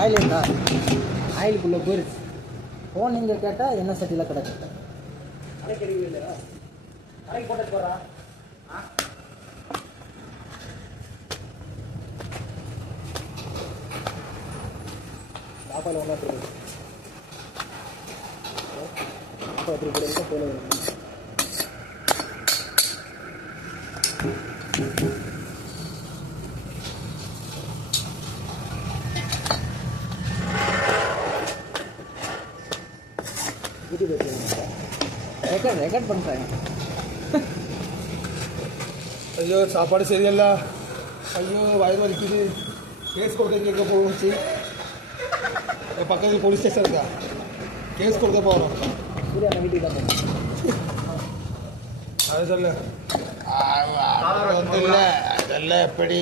Oil இருக்கா? ஆயிலுக்குள்ளே போயிடுச்சு. Phone நீங்கள் கேட்டால் என்ன சட்டியில் கிடக்கு அரைக்கறி இல்லையா? அரைக்கு போட்டு போகிறா சாப்பாடு ஒன்றா போடுது. சாப்பாடு எப்படி போடுறது போல ரெக்கார்ட் பண்ணுறாங்க. ஐயோ சாப்பாடு சரியில்ல, ஐயோ வயிறு வலிக்குது, கேஸ் கொடுக்க கேட்க போச்சு. பக்கத்தில் போலீஸ் ஸ்டேஷன் இருக்கா, கேஸ் கொடுக்க போகிறோம். சூர்யா வீட்டுக்கு தான் போகணும். அது சொல்ல வந்து இல்லை அதெல்லாம் எப்படி